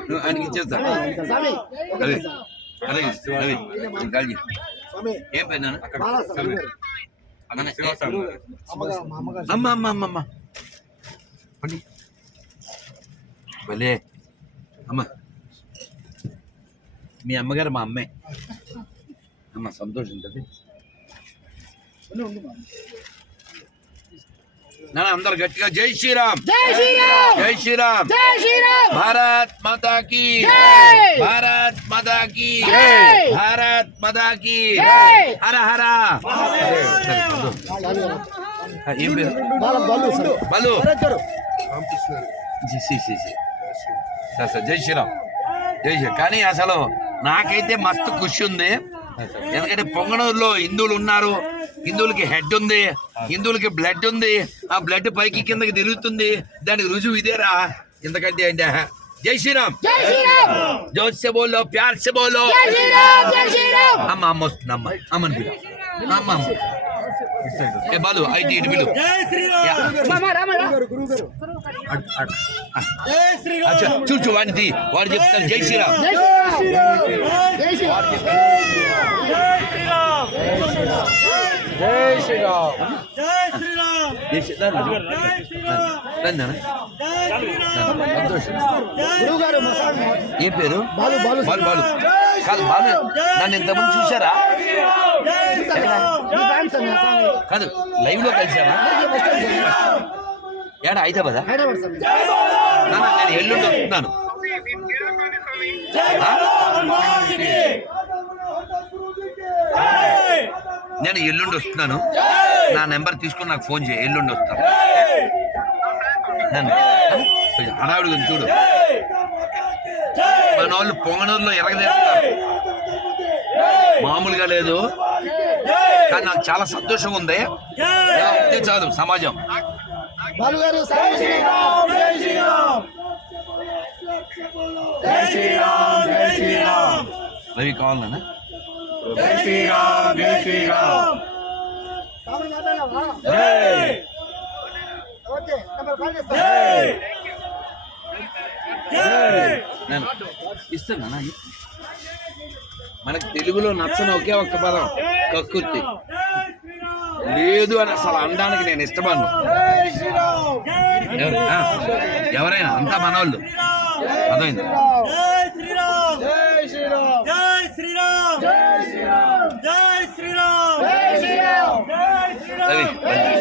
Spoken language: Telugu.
నువ్వు ఆయనకి ఇచ్చేస్తా. ఏం నాన్న? అన్న, అమ్మ అమ్మ అమ్మ అమ్మ. పండి. భలే. అమ్మ. మీ అమ్మగారు మా అమ్మే. అమ్మ సంతోషం కదా అందరు గట్టిగా జై శ్రీరామ్. జై శ్రీరామ్. భారత్ మాతాకి. భారత్ మాతాకి. భారత్ మాతాకి. హర హర. బలు జై శ్రీరామ్. జై శ్రీరామ్. కానీ అసలు నాకైతే మస్తు ఖుషి ఉంది. ఎందుకంటే పొంగనూరులో హిందువులు ఉన్నారు. హిందువులకి హెడ్ ఉంది. హిందువులకి బ్లడ్ ఉంది. ఆ బ్లడ్ పైకి కిందకి తిరుగుతుంది. దానికి రుజువు ఇదేరా. ఎందుకంటే అంటే జై శ్రీరామ్. జై శ్రీరామ్. జోర్ సే బోలో. ప్యార్ సే బోలో అమ్మ అమ్మ వస్తుంది అమ్మ. అమ్మని అమ్మ అమ్మ. ఏ బాలు అయితే ఇటు పిలు. యా. మామ రామ రా. అట్, అట్. అచ్చా చూచు వాడిని తీ. వాడు చెప్తారు జై శ్రీరామ్. జై శ్రీరామ్ జై శ్రీరామ్ జై శ్రీరామ్ నాన్న. సంతోషం గురువు గారు ఏం పేరు బాలు, బాలు. బాలు బాలు కాదు బాలు నన్ను ఇంతకుముందు చూసారా కాదు లైవ్లో కలిసారా ఏడా హైదరాబాద్ నేను ఎల్లుండి వస్తున్నాను నేను ఎల్లుండి వస్తున్నాను. నా నెంబర్ తీసుకుని నాకు ఫోన్ చేయి ఎల్లుండి వస్తాను. కొంచెం చూడు. మన వాళ్ళు పొంగనూరులో ఎరగదేస్తారు మామూలుగా లేదు. కానీ నాకు చాలా సంతోషంగా ఉంది. ఉంటే చాలు సమాజం. బాలు గారు జై శ్రీరామ్ జై శ్రీరామ్. రవి కావాలన్నా ఓకే నెంబర్ కాల్ చేస్తా. నేను ఇస్తాను మనకి తెలుగులో నచ్చని ఒకే ఒక్క పదం కక్కుర్తి. లేదు అని అసలు అనడానికి నేను ఇష్టపడను. ఎవరైనా? అంతా మనోళ్ళు. అర్థమైంది జై శ్రీరామ్ జై శ్రీరామ్ జై శ్రీరామ్ జై శ్రీరామ్ జై శ్రీరామ్ రవి జై